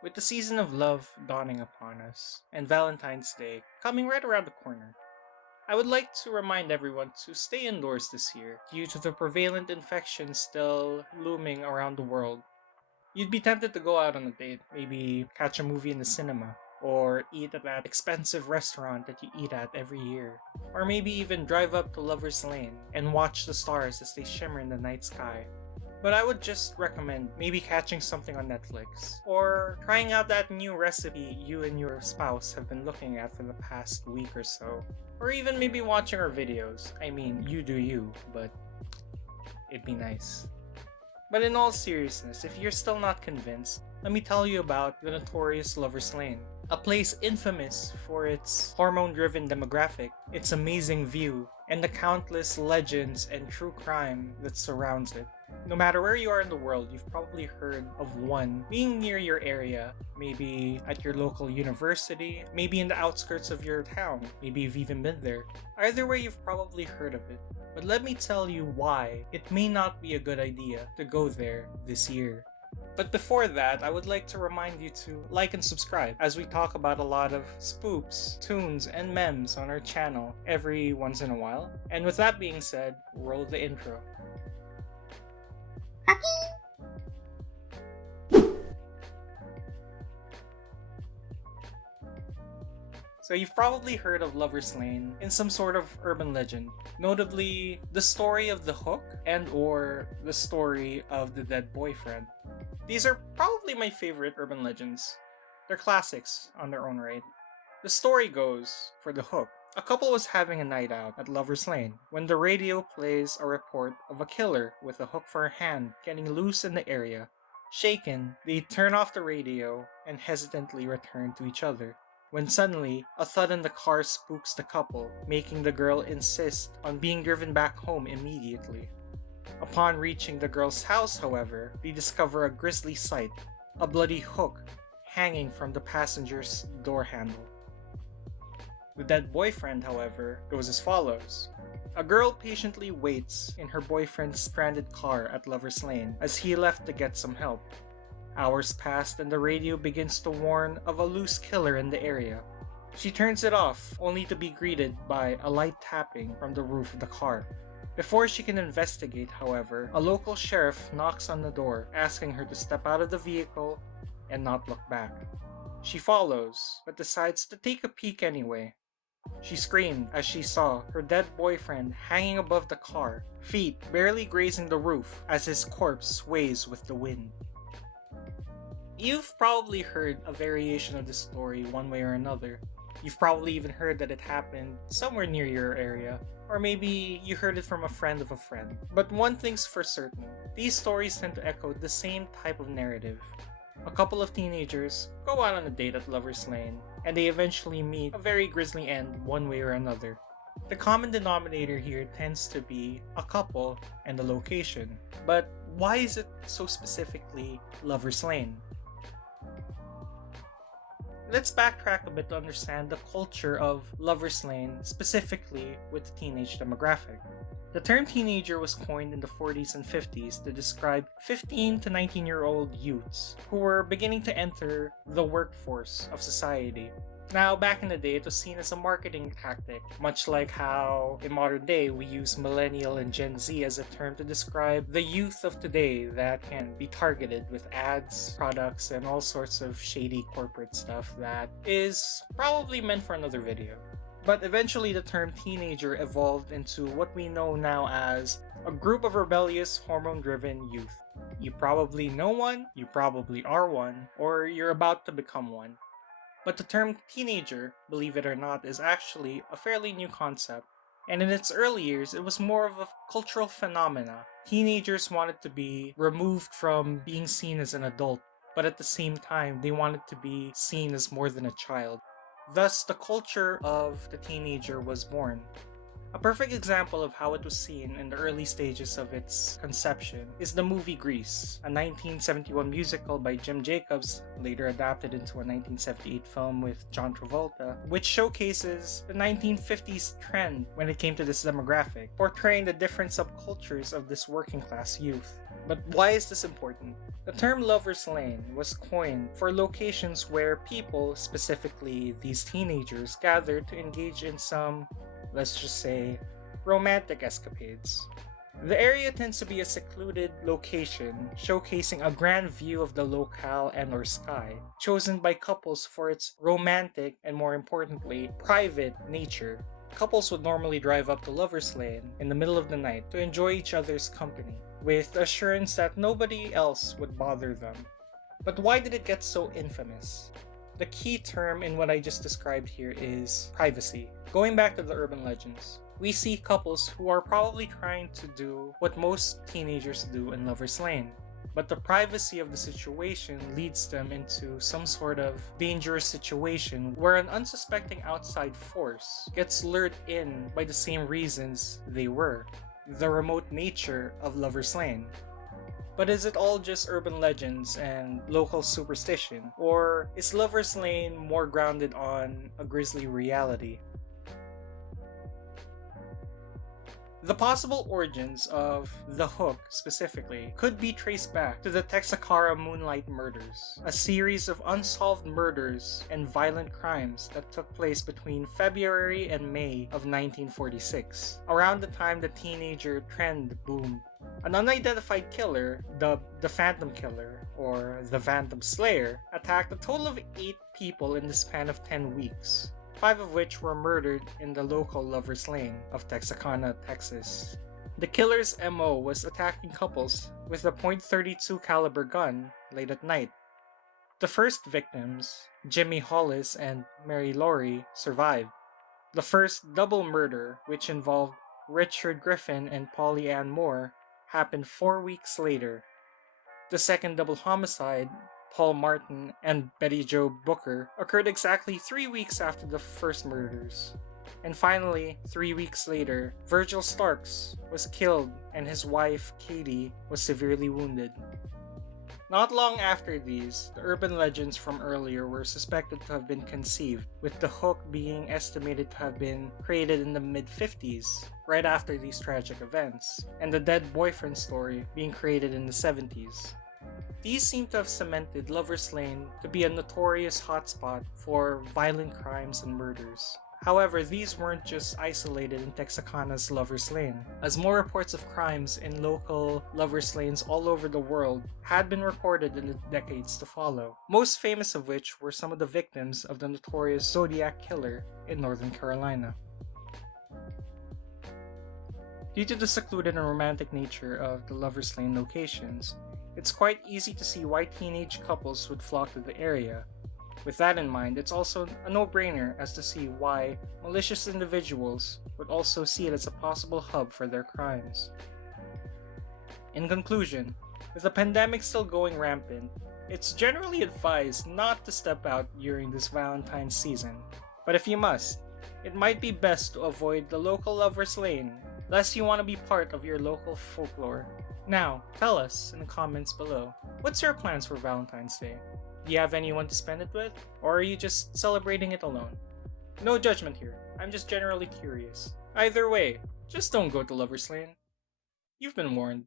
With the season of love dawning upon us, and Valentine's Day coming right around the corner, I would like to remind everyone to stay indoors this year due to the prevalent infection still looming around the world. You'd be tempted to go out on a date, maybe catch a movie in the cinema, or eat at that expensive restaurant that you eat at every year. Or maybe even drive up to Lover's Lane and watch the stars as they shimmer in the night sky. But I would just recommend maybe catching something on Netflix, or trying out that new recipe you and your spouse have been looking at for the past week or so. Or even maybe watching our videos. I mean, you do you, but it'd be nice. But in all seriousness, if you're still not convinced, let me tell you about the notorious Lover's Lane, a place infamous for its hormone-driven demographic, its amazing view, and the countless legends and true crime that surrounds it. No matter where you are in the world, you've probably heard of one being near your area, maybe at your local university, maybe in the outskirts of your town, maybe you've even been there. Either way, you've probably heard of it. But let me tell you why it may not be a good idea to go there this year. But before that, I would like to remind you to like and subscribe as we talk about a lot of spoofs, tunes, and memes on our channel every once in a while. And with that being said, roll the intro. So you've probably heard of Lover's Lane in some sort of urban legend, notably the story of the hook and or the story of the dead boyfriend. These are probably my favorite urban legends. They're classics on their own right. The story goes, for the hook, a couple was having a night out at Lover's Lane when the radio plays a report of a killer with a hook for a hand getting loose in the area. Shaken, they turn off the radio and hesitantly return to each other. When suddenly, a thud in the car spooks the couple, making the girl insist on being driven back home immediately. Upon reaching the girl's house, however, they discover a grisly sight, a bloody hook hanging from the passenger's door handle. The dead boyfriend, however, goes as follows. A girl patiently waits in her boyfriend's stranded car at Lover's Lane as he left to get some help. Hours pass and the radio begins to warn of a loose killer in the area. She turns it off, only to be greeted by a light tapping from the roof of the car. Before she can investigate, however, a local sheriff knocks on the door, asking her to step out of the vehicle and not look back. She follows, but decides to take a peek anyway. She screamed as she saw her dead boyfriend hanging above the car, feet barely grazing the roof as his corpse sways with the wind. You've probably heard a variation of this story one way or another. You've probably even heard that it happened somewhere near your area, or maybe you heard it from a friend of a friend. But one thing's for certain, these stories tend to echo the same type of narrative. A couple of teenagers go out on a date at Lover's Lane, and they eventually meet a very grisly end one way or another. The common denominator here tends to be a couple and the location. But why is it so specifically Lover's Lane? Let's backtrack a bit to understand the culture of Lover's Lane, specifically with the teenage demographic. The term teenager was coined in the 40s and 50s to describe 15 to 19-year-old youths who were beginning to enter the workforce of society. Now, back in the day, it was seen as a marketing tactic, much like how in modern day we use millennial and Gen Z as a term to describe the youth of today that can be targeted with ads, products, and all sorts of shady corporate stuff that is probably meant for another video. But eventually the term teenager evolved into what we know now as a group of rebellious, hormone-driven youth. You probably know one, you probably are one, or you're about to become one. But the term teenager, believe it or not, is actually a fairly new concept. And in its early years, it was more of a cultural phenomena. Teenagers wanted to be removed from being seen as an adult, but at the same time, they wanted to be seen as more than a child. Thus, the culture of the teenager was born. A perfect example of how it was seen in the early stages of its conception is the movie Grease, a 1971 musical by Jim Jacobs, later adapted into a 1978 film with John Travolta, which showcases the 1950s trend when it came to this demographic, portraying the different subcultures of this working class youth. But why is this important? The term Lover's Lane was coined for locations where people, specifically these teenagers, gather to engage in some, let's just say, romantic escapades. The area tends to be a secluded location, showcasing a grand view of the locale and/or sky, chosen by couples for its romantic and, more importantly, private nature. Couples would normally drive up to Lover's Lane in the middle of the night to enjoy each other's company, with the assurance that nobody else would bother them. But why did it get so infamous? The key term in what I just described here is privacy. Going back to the urban legends, we see couples who are probably trying to do what most teenagers do in Lover's Lane. But the privacy of the situation leads them into some sort of dangerous situation where an unsuspecting outside force gets lured in by the same reasons they were. The remote nature of Lover's Lane. But is it all just urban legends and local superstition? Or is Lover's Lane more grounded on a grisly reality? The possible origins of the hook, specifically, could be traced back to the Texarkana Moonlight Murders, a series of unsolved murders and violent crimes that took place between February and May of 1946, around the time the teenager trend boomed. An unidentified killer, dubbed the Phantom Killer, or the Phantom Slayer, attacked a total of 8 people in the span of 10 weeks. 5 of which were murdered in the local Lover's Lane of Texarkana, Texas. The killer's MO was attacking couples with a .32 caliber gun late at night. The first victims, Jimmy Hollis and Mary Laurie, survived. The first double murder, which involved Richard Griffin and Polly Ann Moore, happened 4 weeks later. The second double homicide, Paul Martin and Betty Jo Booker, occurred exactly 3 weeks after the first murders. And finally, 3 weeks later, Virgil Starks was killed and his wife, Katie, was severely wounded. Not long after these, the urban legends from earlier were suspected to have been conceived, with the hook being estimated to have been created in the mid-50s, right after these tragic events, and the dead boyfriend story being created in the 70s. These seem to have cemented Lover's Lane to be a notorious hotspot for violent crimes and murders. However, these weren't just isolated in Texarkana's Lover's Lane, as more reports of crimes in local Lover's Lanes all over the world had been reported in the decades to follow, most famous of which were some of the victims of the notorious Zodiac Killer in Northern Carolina. Due to the secluded and romantic nature of the Lover's Lane locations, it's quite easy to see why teenage couples would flock to the area. With that in mind, it's also a no-brainer as to see why malicious individuals would also see it as a possible hub for their crimes. In conclusion, with the pandemic still going rampant, it's generally advised not to step out during this Valentine's season. But if you must, it might be best to avoid the local Lover's Lane, lest you want to be part of your local folklore. Now, tell us in the comments below, what's your plans for Valentine's Day? Do you have anyone to spend it with? Or are you just celebrating it alone? No judgment here, I'm just generally curious. Either way, just don't go to Lover's Lane. You've been warned.